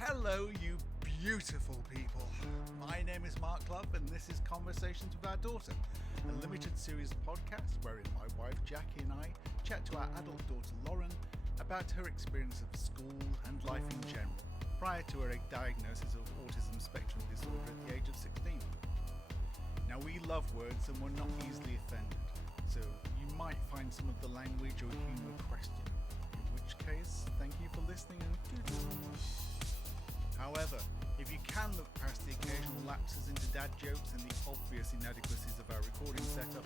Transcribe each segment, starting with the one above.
Hello, you beautiful people. My name is Mark Love, and this is Conversations with Our Daughter, a limited series podcast wherein my wife Jackie and I chat to our adult daughter Lauren about her experience of school and life in general prior to her diagnosis of Autism Spectrum Disorder at the age of 16. Now, we love words and we're not easily offended, so you might find some of the language or humour questionable, in which case, thank you for listening and toodaloo. However, if you can look past the occasional lapses into dad jokes and the obvious inadequacies of our recording setup,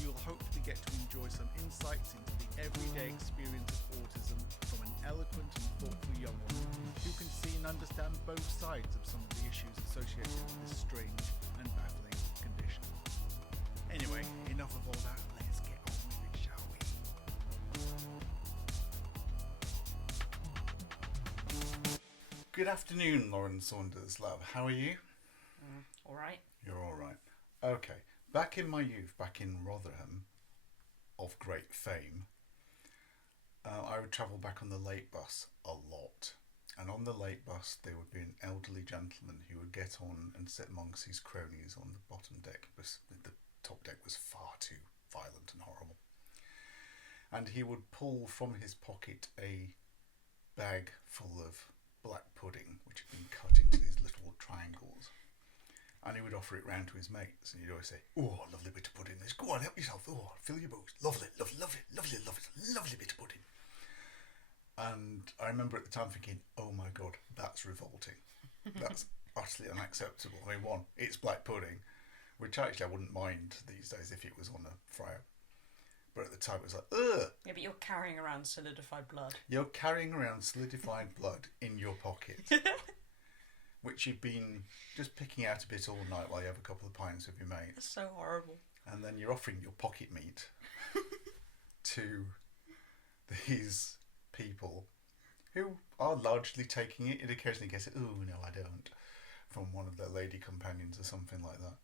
you'll hopefully get to enjoy some insights into the everyday experience of autism from an eloquent and thoughtful young woman who can see and understand both sides of some of the issues associated with this strange and baffling condition. Anyway, enough of all that. Let's get on with it, shall we? Good afternoon, Lauren Saunders, love. How are you? All right. You're all right. Okay. Back in my youth, back in Rotherham, of great fame, I would travel back on the late bus a lot. And on the late bus, there would be an elderly gentleman who would get on and sit amongst his cronies on the bottom deck. The top deck was far too violent and horrible. And he would pull from his pocket a bag full of black pudding, which had been cut into these little triangles. And he would offer it round to his mates, and he'd always say, "Oh, lovely bit of pudding this. Go on, help yourself. Oh, fill your boats. Lovely, lovely, lovely, lovely, lovely, lovely bit of pudding." And I remember at the time thinking, "Oh my God, that's revolting. That's utterly unacceptable." I mean, one, it's black pudding, which actually I wouldn't mind these days if it was on a fryer. But at the time it was like, ugh. Yeah, but you're carrying around solidified blood. You're carrying around solidified blood in your pocket, which you've been just picking out a bit all night while you have a couple of pints with your mates. That's so horrible. And then you're offering your pocket meat to these people who are largely taking it. It occasionally gets it, "Oh, no, I don't," from one of their lady companions or something like that.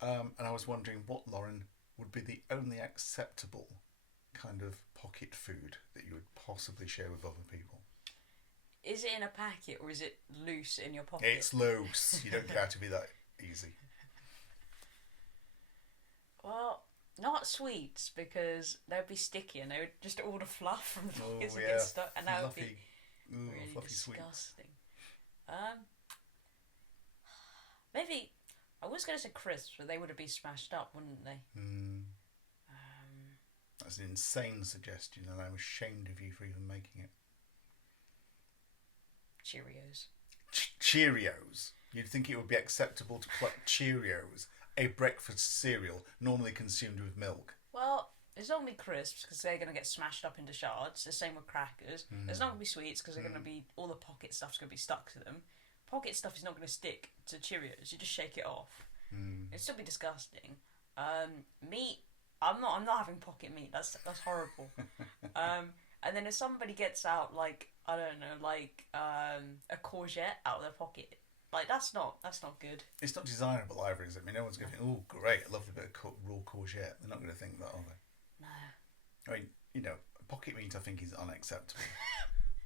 And I was wondering what, Lauren, would be the only acceptable kind of pocket food that you would possibly share with other people. Is it in a packet or is it loose in your pocket? It's loose. You don't get out to be that easy. Well, not sweets, because they'd be sticky and they would just all the fluff from the pockets Oh, and yeah. get stuck, and that would Fluffy. be Ooh, really fluffy sweets. disgusting. Maybe I was going to say crisps, but they would have been smashed up, wouldn't they? That's an insane suggestion, and I'm ashamed of you for even making it. Cheerios. Cheerios. You'd think it would be acceptable to pluck Cheerios, a breakfast cereal normally consumed with milk. Well, it's not going to be crisps because they're going to get smashed up into shards. The same with crackers. There's not going to be sweets because they're going to be, all the pocket stuff's going to be stuck to them. Pocket stuff is not going to stick to Cheerios. You just shake it off. It'd still be disgusting. Meat. I'm not having pocket meat. That's horrible. And then if somebody gets out I don't know, a courgette out of their pocket, that's not good. It's not desirable either, is it? I mean, no one's going to think, "Oh, great, I love a bit of raw courgette." They're not going to think that, are they? No. I mean, pocket meat I think is unacceptable.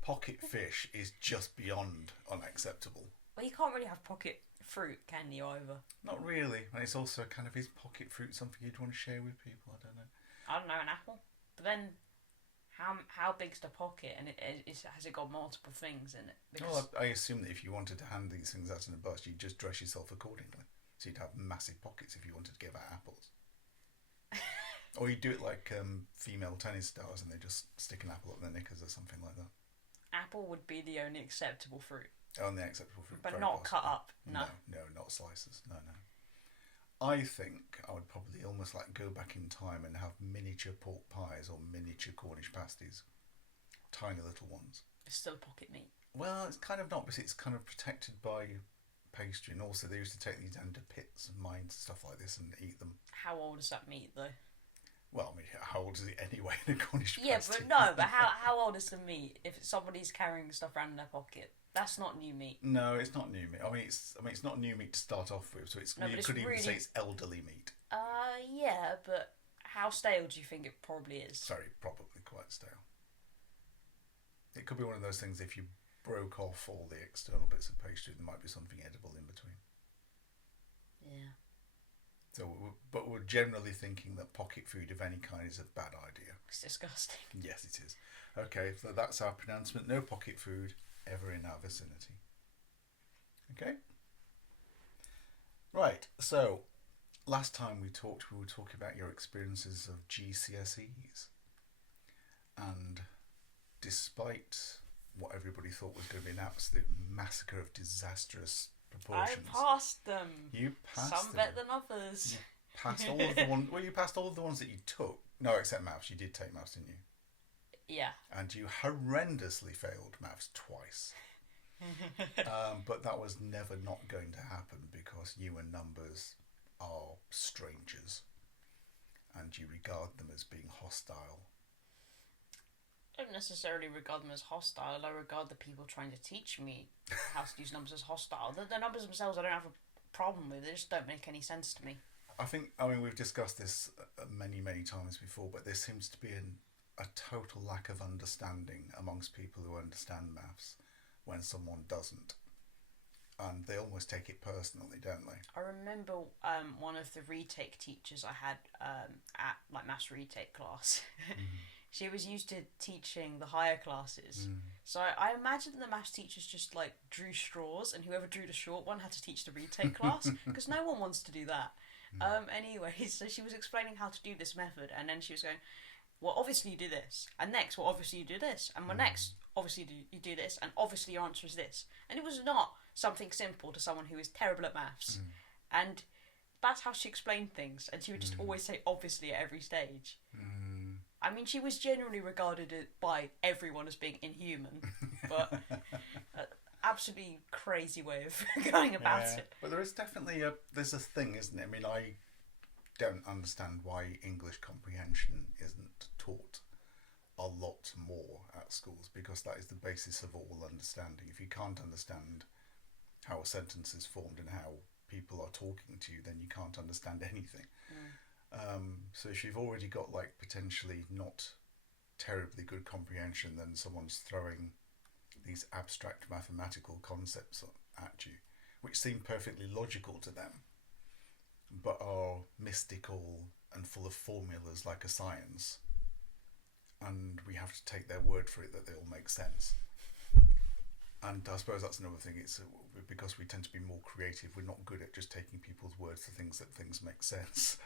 Pocket fish is just beyond unacceptable. Well, you can't really have pocket fruit, can you, either? Not really. And it's also kind of, is pocket fruit something you'd want to share with people? I don't know. I don't know, an apple. But then, how big's the pocket, and has it got multiple things in it? Because Well, I assume that if you wanted to hand these things out in a bus, you'd just dress yourself accordingly. So you'd have massive pockets if you wanted to give out apples. Or you do it like female tennis stars, and they just stick an apple up their knickers or something like that. apple would be the only acceptable fruit. Only acceptable fruit. But very not possibly. cut up, no. No, not slices. No. I think I would probably almost go back in time and have miniature pork pies or miniature Cornish pasties. Tiny little ones. It's still pocket meat. Well, it's kind of not, because it's kind of protected by pastry, and also they used to take these down to pits and mines and stuff like this and eat them. How old is that meat, though? Well, I mean, how old is it anyway in a Cornish pasty? Yeah, but how old is the meat if somebody's carrying stuff around in their pocket? That's not new meat. No, it's not new meat. I mean, it's not new meat to start off with, so you could even say it's elderly meat. Yeah, but how stale do you think it probably is? Sorry, probably quite stale. It could be one of those things, if you broke off all the external bits of pastry, there might be something edible in between. Yeah. So, but we're generally thinking that pocket food of any kind is a bad idea. It's disgusting. Yes, it is. Okay, so that's our pronouncement. No pocket food ever in our vicinity. Okay? Right, so last time we talked, we were talking about your experiences of GCSEs. And despite what everybody thought was going to be an absolute massacre of disastrous proportions, I passed them. You passed Some them. better than others. You passed all of the ones. Well, you passed all of the ones that you took. No, except maths. You did take maths, didn't you? Yeah. And you horrendously failed maths twice. But that was never not going to happen because you and numbers are strangers, and you regard them as being hostile. I don't necessarily regard them as hostile. I regard the people trying to teach me how to use numbers as hostile. The numbers themselves I don't have a problem with. They just don't make any sense to me. I mean, we've discussed this many, many times before, but there seems to be a total lack of understanding amongst people who understand maths when someone doesn't. And they almost take it personally, don't they? I remember one of the retake teachers I had at like maths retake class. She was used to teaching the higher classes. So I imagine the maths teachers just like drew straws, and whoever drew the short one had to teach the retake class because no one wants to do that. Anyway, so she was explaining how to do this method, and then she was going, well, obviously you do this, and next, well, obviously you do this, and next, obviously you do this, and obviously your answer is this. And it was not something simple to someone who is terrible at maths. And that's how she explained things, and she would just always say obviously at every stage. I mean, she was generally regarded by everyone as being inhuman, but absolutely crazy way of going about it. But there is definitely there's a thing, isn't it? I mean, I don't understand why English comprehension isn't taught a lot more at schools, because that is the basis of all understanding. If you can't understand how a sentence is formed and how people are talking to you, then you can't understand anything. So if you've already got like potentially not terribly good comprehension, then someone's throwing these abstract mathematical concepts at you, which seem perfectly logical to them, but are mystical and full of formulas like a science, and we have to take their word for it that they all make sense. And I suppose that's another thing. It's because we tend to be more creative. We're not good at just taking people's word for things that things make sense.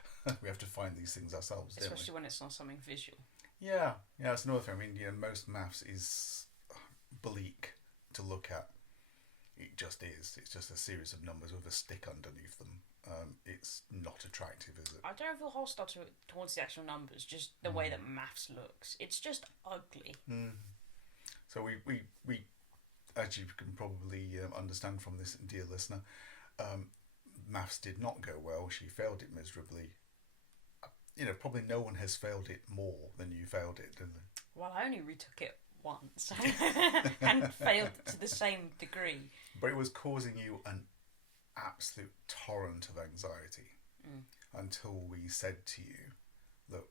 We have to find these things ourselves, especially when it's not something visual. Yeah, that's another thing. I mean, most maths is bleak to look at. It just is. It's just a series of numbers with a stick underneath them. It's not attractive, is it? I don't feel hostile towards the actual numbers, just the way that maths looks. It's just ugly. So we as you can probably understand from this dear listener, maths did not go well. She failed it miserably. Probably no one has failed it more than you failed it, did they? Well, I only retook it once and failed to the same degree. But it was causing you an absolute torrent of anxiety until we said to you, look,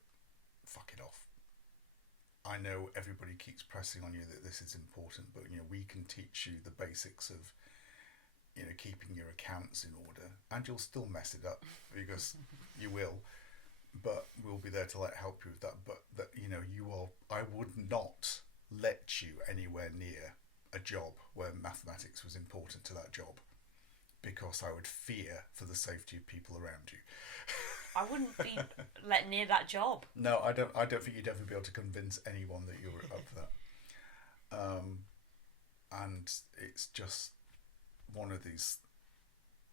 fuck it off. I know everybody keeps pressing on you that this is important, but we can teach you the basics of keeping your accounts in order, and you'll still mess it up because you will, but we'll be there to help you with that. But that I would not let you anywhere near a job where mathematics was important to that job, because I would fear for the safety of people around you. I wouldn't be let near that job. No, I don't think you'd ever be able to convince anyone that you were up for that. And it's just one of these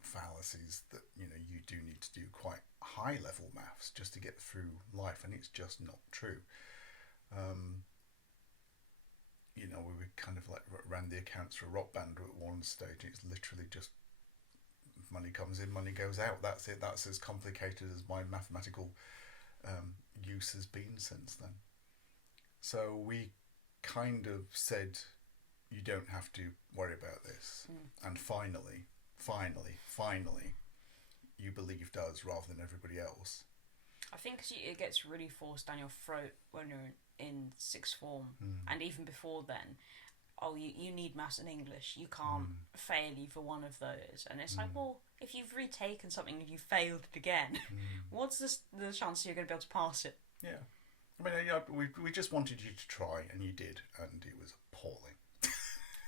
fallacies that you do need to do quite high level maths just to get through life, and it's just not true. We kind of ran the accounts for a rock band at one stage. It's literally just money comes in, money goes out. That's it. That's as complicated as my mathematical use has been since then. So we kind of said, you don't have to worry about this. And finally, you believed us rather than everybody else. I think it gets really forced down your throat when you're in sixth form, and even before then. oh, you need maths and English. You can't fail either one of those. And it's like, well, if you've retaken something and you failed it again, what's the chance you're going to be able to pass it? Yeah. I mean, we just wanted you to try, and you did, and it was appalling.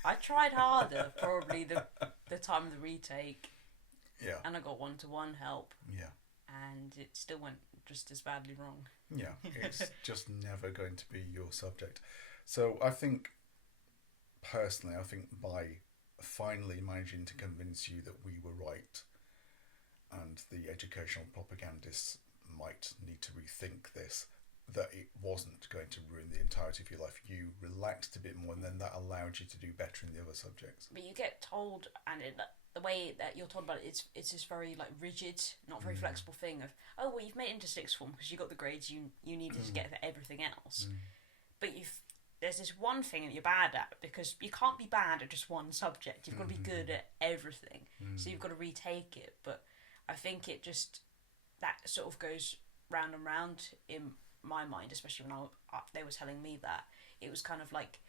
I tried harder, probably the time of the retake. Yeah. And I got one-to-one help. Yeah. And it still went just as badly wrong. Yeah, it's just never going to be your subject. So I think, personally, by finally managing to convince you that we were right, and the educational propagandists might need to rethink this, that it wasn't going to ruin the entirety of your life. You relaxed a bit more, and then that allowed you to do better in the other subjects. But you get told, and the way that you're told about it, it's this very like rigid, not very flexible thing of, oh well, you've made it into sixth form because you got the grades you needed to get for everything else. But there's this one thing that you're bad at, because you can't be bad at just one subject. You've got to be good at everything. So you've got to retake it. But I think it just, that sort of goes round and round in my mind, especially when they were telling me that. It was kind of like,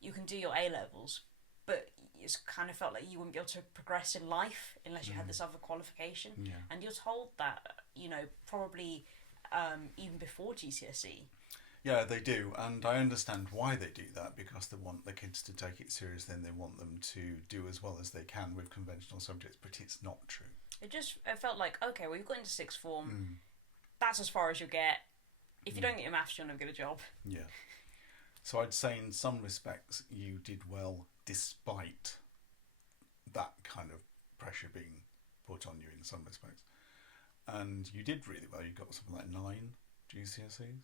you can do your A-levels, but it's kind of felt like you wouldn't be able to progress in life unless you had this other qualification. Yeah. And you're told that, probably even before GCSE. Yeah, they do, and I understand why they do that, because they want the kids to take it seriously and they want them to do as well as they can with conventional subjects, but it's not true. It felt like, okay, well, you've got into sixth form, that's as far as you'll get. If you don't get your maths, you'll never get a job. Yeah. So I'd say in some respects you did well despite that kind of pressure being put on you in some respects. And you did really well. You got something like 9 GCSEs.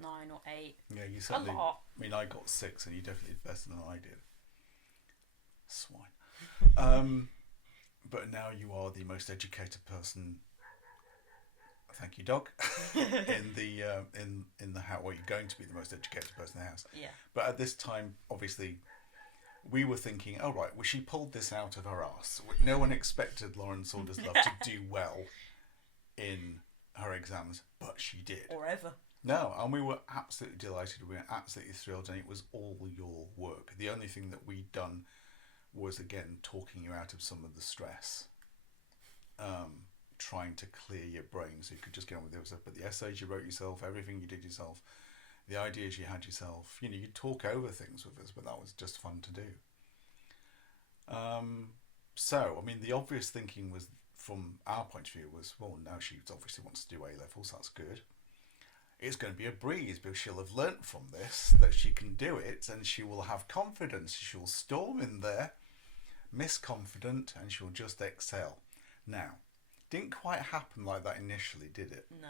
9 or 8. Yeah, you certainly. A lot. I mean, I got 6, and you definitely did better than I did. Swine. But now you are the most educated person. Thank you, dog. in the house, well, you're going to be the most educated person in the house. Yeah. But at this time, obviously, we were thinking, oh right, well, she pulled this out of her arse. No one expected Lauren Saunders Love to do well in her exams, but she did. Or ever. No, and we were absolutely delighted. We were absolutely thrilled, and it was all your work. The only thing that we'd done was, again, talking you out of some of the stress, trying to clear your brain so you could just get on with the other stuff. But the essays you wrote yourself, everything you did yourself, the ideas you had yourself, you'd talk over things with us, but that was just fun to do. So, I mean, the obvious thinking was, from our point of view, was, well, now she obviously wants to do A-levels, that's good. It's going to be a breeze, because she'll have learnt from this that she can do it, and she will have confidence. She'll storm in there, misconfident, and she'll just excel. Now, didn't quite happen like that initially, did it? No.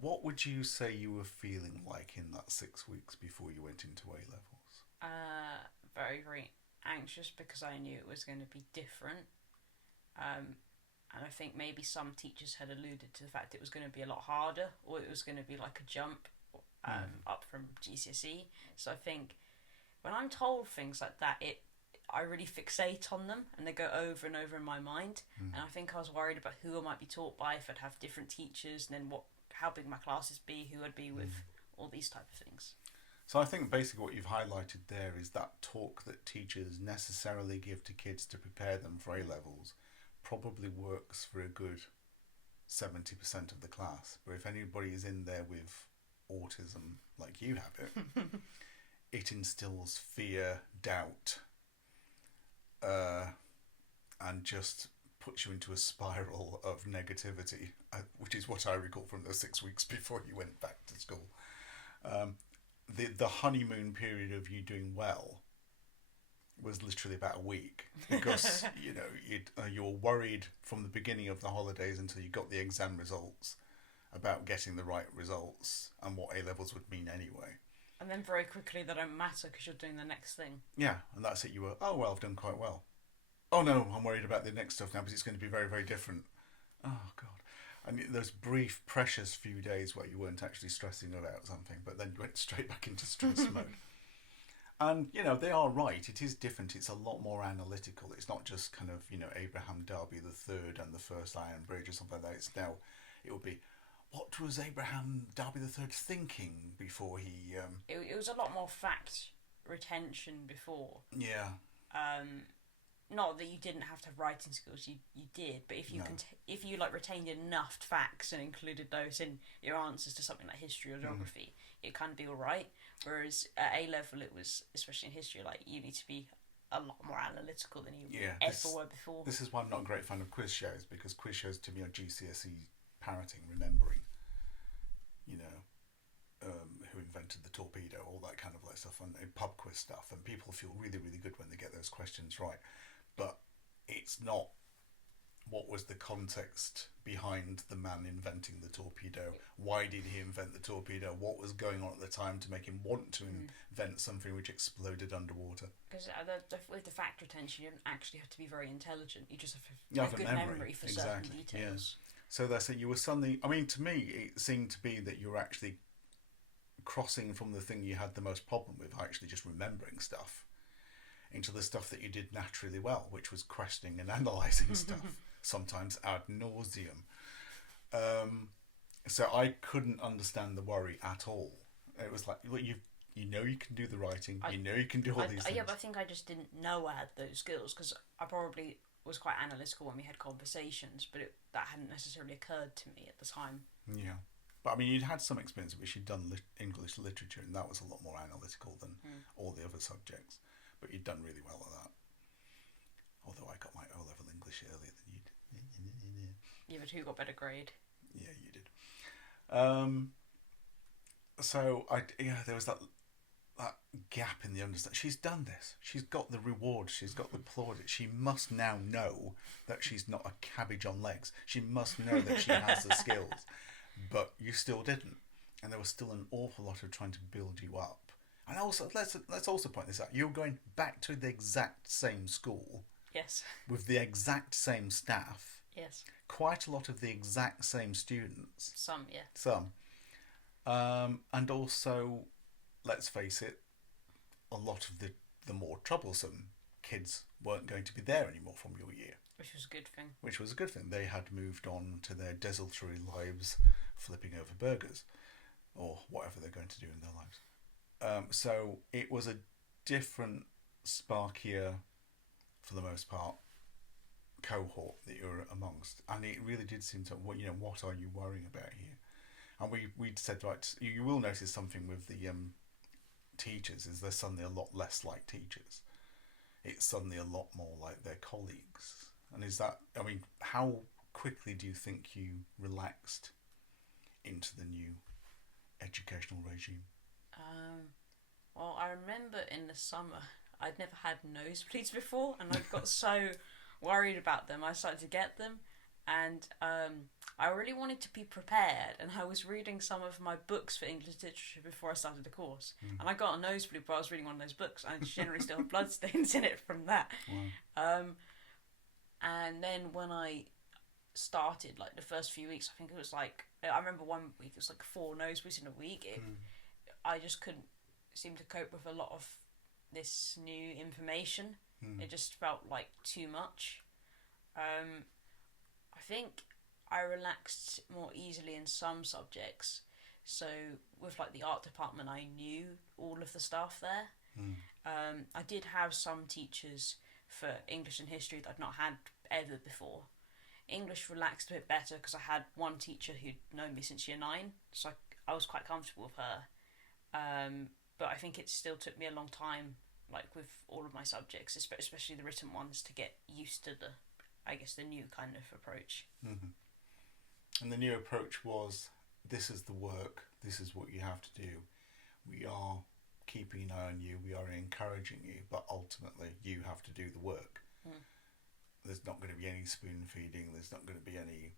What would you say you were feeling like in that 6 weeks before you went into A-levels? Very, very anxious, because I knew it was going to be different. And I think maybe some teachers had alluded to the fact it was going to be a lot harder, or it was going to be like a jump up from GCSE. So I think when I'm told things like that, I really fixate on them, and they go over and over in my mind. And I think I was worried about who I might be taught by, if I'd have different teachers, and then how big my classes be, who I'd be with, all these type of things. So I think basically what you've highlighted there is that talk that teachers necessarily give to kids to prepare them for A-levels probably works for a good 70% of the class. But if anybody is in there with autism like you have it, it instills fear, doubt, and just puts you into a spiral of negativity, which is what I recall from those 6 weeks before you went back to school. The honeymoon period of you doing well was literally about a week, because you were worried from the beginning of the holidays until you got the exam results about getting the right results and what A-levels would mean anyway. And then very quickly they don't matter, because you're doing the next thing. Yeah, and that's it. You were, oh well, I've done quite well. Oh no, I'm worried about the next stuff now, because it's going to be very, very different. Oh God. And those brief, precious few days where you weren't actually stressing about something, but then you went straight back into stress mode. And, they are right. It is different. It's a lot more analytical. It's not just kind of, Abraham Darby III and the first Iron Bridge or something like that. It's now, it would be, what was Abraham Darby III thinking before he... It was a lot more fact retention before. Yeah. Not that you didn't have to have writing skills, you did, but if you if you like retained enough facts and included those in your answers to something like history or geography, it can be all right. Whereas at A level, it was, especially in history, like you need to be a lot more analytical than you ever were before. This is why I'm not a great fan of quiz shows, because quiz shows to me are GCSE parroting, remembering, you know, who invented the torpedo, all that kind of like stuff, and pub quiz stuff, and people feel really, really good when they get those questions right. But it's not what was the context behind the man inventing the torpedo, why did he invent the torpedo, what was going on at the time to make him want to invent something which exploded underwater. Because with the fact retention, you don't actually have to be very intelligent, you just have a good memory for certain details. Yeah. So that's it. You were suddenly, I mean, to me it seemed to be that you were actually crossing from the thing you had the most problem with, actually just remembering stuff, into the stuff that you did naturally well, which was questioning and analysing stuff, sometimes ad nauseum. So I couldn't understand the worry at all. It was like, well, you know you can do the writing, you know you can do all these things. Yeah, but I think I just didn't know I had those skills, because I probably was quite analytical when we had conversations, but that hadn't necessarily occurred to me at the time. Yeah. But I mean, you'd had some experience, which you'd done English literature, and that was a lot more analytical than all the other subjects. But you'd done really well at that. Although I got my O-level English earlier than you did. Yeah, but who got better grade? Yeah, you did. So there was that gap in the understanding. She's done this. She's got the reward. She's got the plaudit. She must now know that she's not a cabbage on legs. She must know that she has the skills. But you still didn't, and there was still an awful lot of trying to build you up. And also, let's also point this out. You're going back to the exact same school. Yes. With the exact same staff. Yes. Quite a lot of the exact same students. Some, yeah. Some. And also, let's face it, a lot of the more troublesome kids weren't going to be there anymore from your year. Which was a good thing. Which was a good thing. They had moved on to their desultory lives, flipping over burgers, or whatever they're going to do in their lives. So it was a different, sparkier, for the most part, cohort that you were amongst, and it really did seem to, what are you worrying about here? And we'd said, right, you will notice something with the teachers, is they're suddenly a lot less like teachers. It's suddenly a lot more like their colleagues. And is that, I mean, how quickly do you think you relaxed into the new educational regime? Well, I remember in the summer, I'd never had nosebleeds before, and I got so worried about them. I started to get them, and I really wanted to be prepared, and I was reading some of my books for English literature before I started the course, and I got a nosebleed while I was reading one of those books, and I generally still have bloodstains in it from that. Wow. And then when I started, like the first few weeks, I think it was like, I remember one week, it was like 4 nosebleeds in a week. I just couldn't seem to cope with a lot of this new information. It just felt like too much. I think I relaxed more easily in some subjects. So with like the art department, I knew all of the staff there. I did have some teachers for English and history that I'd not had ever before. English relaxed a bit better because I had one teacher who'd known me since year 9, so I was quite comfortable with her. But I think it still took me a long time, like with all of my subjects, especially the written ones, to get used to the new kind of approach. And the new approach was, this is the work, this is what you have to do. We are keeping an eye on you, we are encouraging you, but ultimately you have to do the work. There's not going to be any spoon feeding, there's not going to be any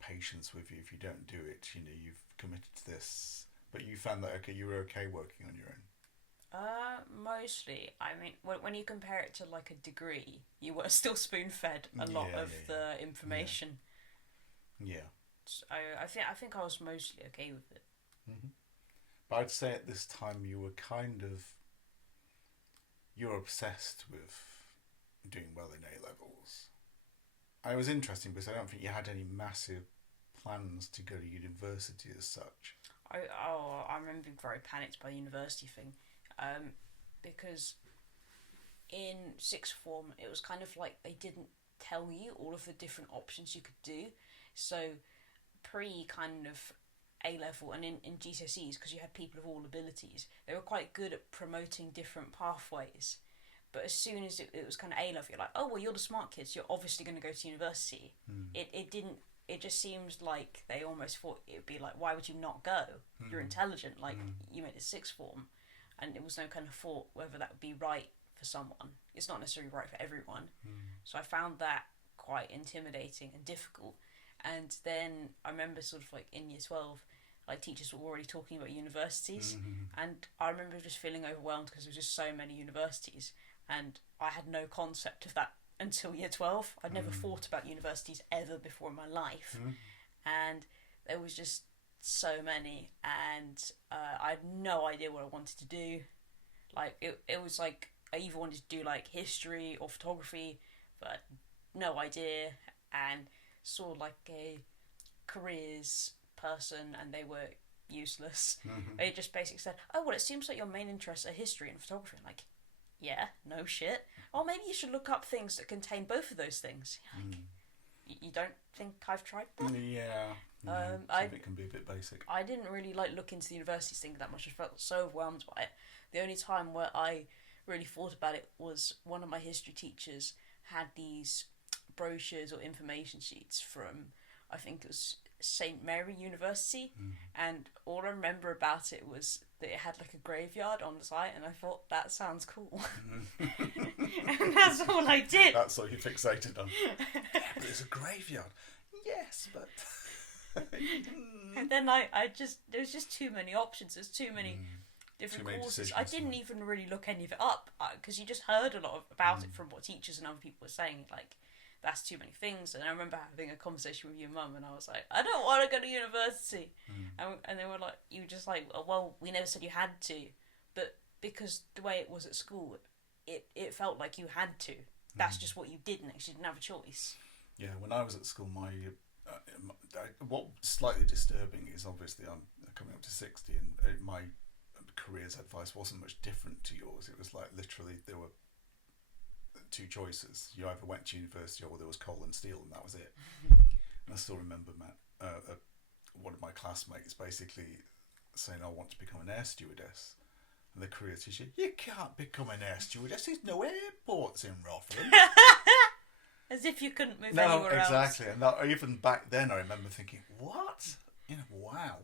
patience with you if you don't do it. You've committed to this. But you found that you were okay working on your own? Mostly. I mean, when you compare it to like a degree, you were still spoon-fed a lot of the information. Yeah. So I think I was mostly okay with it. But I'd say at this time you were you're obsessed with doing well in A-levels. It was interesting because I don't think you had any massive plans to go to university as such. I remember being very panicked by the university thing. because in sixth form it was kind of like they didn't tell you all of the different options you could do. So pre kind of A level and in GCSEs, because you had people of all abilities, they were quite good at promoting different pathways. But as soon as it was kind of A level, you're like, oh well, you're the smart kids, you're obviously going to go to university. It just seems like they almost thought it would be like, why would you not go? You're intelligent, like you made a sixth form, and it was no kind of thought whether that would be right for someone. It's not necessarily right for everyone. So I found that quite intimidating and difficult. And then I remember sort of like in year 12, like teachers were already talking about universities, and I remember just feeling overwhelmed because there was just so many universities, and I had no concept of that until year 12. I'd never thought about universities ever before in my life, and there was just so many, and I had no idea what I wanted to do. Like it was like I either wanted to do like history or photography, but no idea, and saw like a careers person and they were useless. They just basically said, oh well, it seems like your main interests are history and photography. I'm like, yeah, no shit. Or maybe you should look up things that contain both of those things. Like, you don't think I've tried that? Yeah. Some of it can be a bit basic. I didn't really like look into the universities thing that much. I felt so overwhelmed by it. The only time where I really thought about it was one of my history teachers had these brochures or information sheets from, I think it was St. Mary University, and all I remember about it was that it had like a graveyard on the site, and I thought, that sounds cool. And that's all I did. That's all you fixated on. But it's a graveyard. Yes, but... And then there's just too many options. There's too many different courses. I didn't even really look any of it up, because you just heard a lot about it from what teachers and other people were saying, like, that's too many things. And I remember having a conversation with your mum, and I was like, I don't want to go to university. And they were like, you were just like, well, we never said you had to. But because the way it was at school, it felt like you had to. That's just what you did next. You didn't have a choice. Yeah, when I was at school, what's slightly disturbing is obviously I'm coming up to 60, and my careers advice wasn't much different to yours. It was like literally there were two choices. You either went to university or there was coal and steel, and that was it. And I still remember one of my classmates basically saying, I want to become an air stewardess. And the career teacher, you can't become an air stewardess, there's no airports in Rotherham. As if you couldn't move anywhere else. No, exactly. And that, even back then I remember thinking, what? Wow.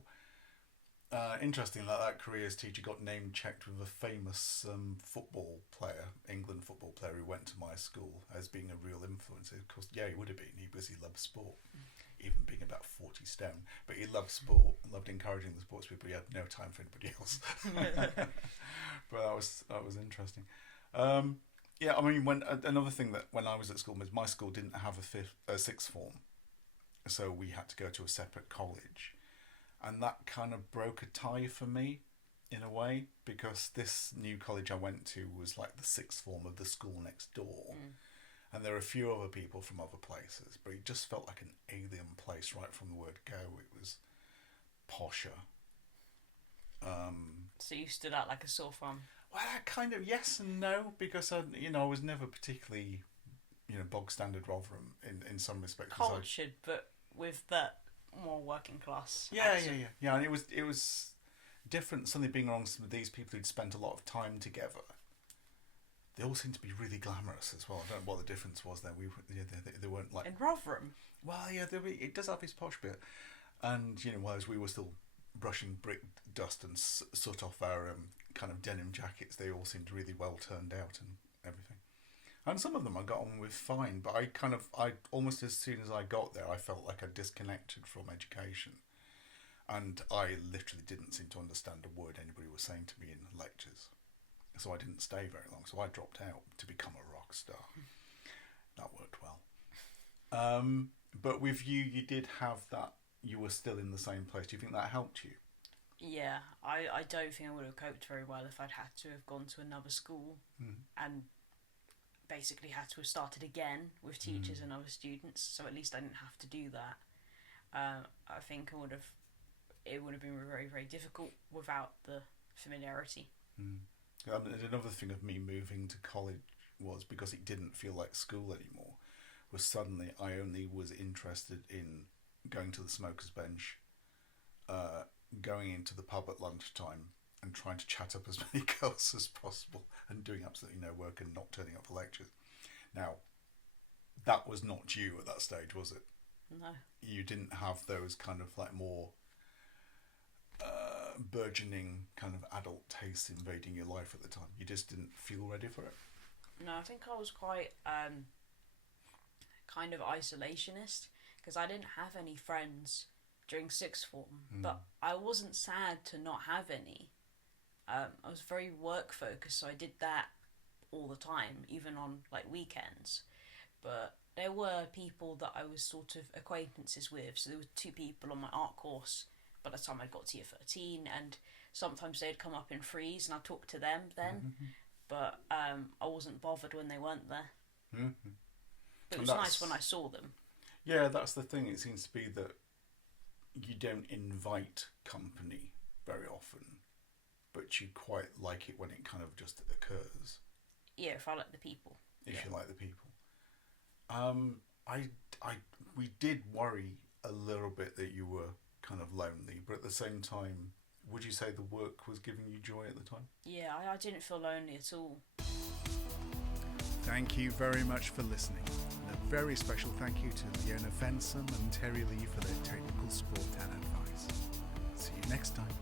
Interesting that careers teacher got name checked with a famous football player, England football player who went to my school as being a real influence. Of course, yeah, he would have been. He loved sport, even being about 40 stone. But he loved sport, loved encouraging the sports people. He had no time for anybody else. But that was interesting. Yeah, I mean, another thing that when I was at school was my school didn't have a sixth form, so we had to go to a separate college. And that kind of broke a tie for me, in a way, because this new college I went to was like the sixth form of the school next door. And there were a few other people from other places, but it just felt like an alien place right from the word go. It was posher. So you stood out like a sore thumb? Well, kind of yes and no, because I was never particularly, bog standard Rotherham in some respects. Cultured, but with that more working class. Yeah, and it was different. Something being around some of these people who'd spent a lot of time together. They all seemed to be really glamorous as well. I don't know what the difference was there. They weren't like in Rotherham. Well, yeah, it does have its posh bit, and whereas we were still brushing brick dust and soot off our kind of denim jackets, they all seemed really well turned out and everything. And some of them I got on with fine, but I almost as soon as I got there, I felt like I disconnected from education. And I literally didn't seem to understand a word anybody was saying to me in lectures. So I didn't stay very long, so I dropped out to become a rock star. That worked well. But with you did have that, you were still in the same place. Do you think that helped you? Yeah, I don't think I would have coped very well if I'd had to have gone to another school and basically had to have started again with teachers and other students, so at least I didn't have to do that. I think it would have been very, very difficult without the familiarity. Another thing of me moving to college was because it didn't feel like school anymore. Was suddenly I only was interested in going to the smokers' bench, going into the pub at lunchtime, and trying to chat up as many girls as possible, and doing absolutely no work and not turning up for lectures. Now, that was not you at that stage, was it? No. You didn't have those kind of like more burgeoning kind of adult tastes invading your life at the time. You just didn't feel ready for it. No, I think I was quite kind of isolationist because I didn't have any friends during sixth form, but I wasn't sad to not have any. I was very work focused, so I did that all the time, even on like weekends. But there were people that I was sort of acquaintances with. So there were 2 people on my art course by the time I got to year 13, and sometimes they'd come up in freeze and I'd talk to them then. But I wasn't bothered when they weren't there. It was nice when I saw them. Yeah, that's the thing. It seems to be that you don't invite company very often, but you quite like it when it kind of just occurs. Yeah, if I like the people. If you like the people. We did worry a little bit that you were kind of lonely, but at the same time, would you say the work was giving you joy at the time? Yeah, I didn't feel lonely at all. Thank you very much for listening. And a very special thank you to Leona Fensom and Terry Lee for their technical support and advice. See you next time.